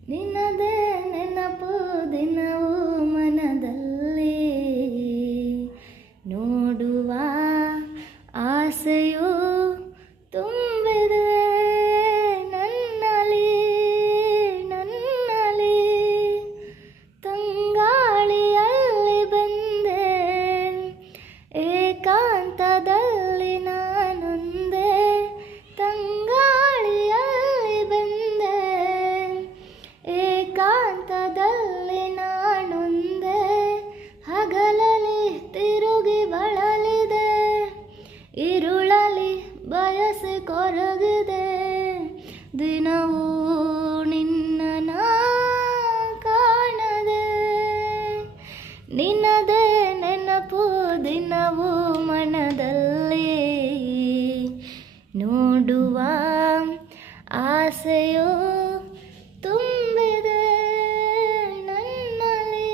ನಿನ್ನದೇ ನೆನಪು ದಿನವೂ ಮನದಲ್ಲಿ ನೋಡುವ ಆಸೆಯು ತುಂಬಿದೆ ನನ್ನಲ್ಲಿ ತಂಗಾಳಿಯಲ್ಲಿ ಬಂದೆ ಏಕಾಂತದಲ್ಲಿ ನಾನೊಂದೇ ತಂಗಾಳಿಯಲ್ಲಿ ಬಂದೆ ಏಕಾಂತದಲ್ಲಿ ನಾನೊಂದೇ ಹಗಲಲ್ಲಿ ತಿರುಗಿ ಬಳಲಿದೆ ಇರುಳಲಿ ಬಯಸಿ ಕೊರಗಿದೆ ದಿನವೂ ನಿನ್ನ ಕಾಣದೆ ನಿನ್ನದೇ ನೆನಪು ದಿನವೂ ಮನದಲ್ಲಿ ನೋಡುವ ಆಸೆಯು ತುಂಬಿದೆ ನನ್ನಲ್ಲಿ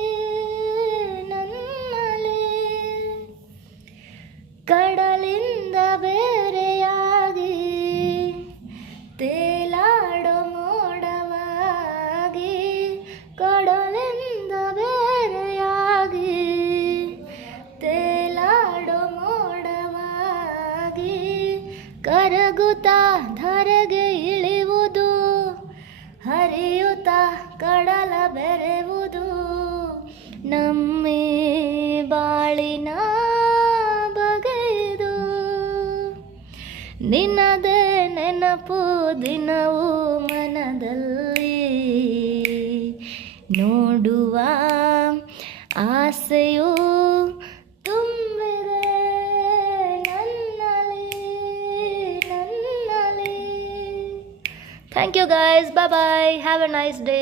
ಕಡಲಿಂದ ಬೇರೆಯಾಗಿ ತೇಲಾಡೋ ಮೋಡವಾಗಿ ಕಡಲಿಂದ ಬೇರೆಯಾಗಿ ತೇಲಾಡೋ ಮೋಡವಾಗಿ ಕರಗುತ್ತಾ ಧರೆಗೆ ಇಳಿಯುವುದು ಹರಿಯುತ್ತಾ ಕಡಲ ಬೆರೆಯುವುದು ನಮ್ಮೇ ಬಾಳಿನ ಬಗೆದು ನಿನ್ನದೇ ನೆನಪು ದಿನವೂ ಮನದಲ್ಲಿ ನೋಡುವ ಆಸೆಯು ತುಂಬಿದೆ ನನ್ನಲ್ಲಿ thank you guys, bye bye, have a nice day.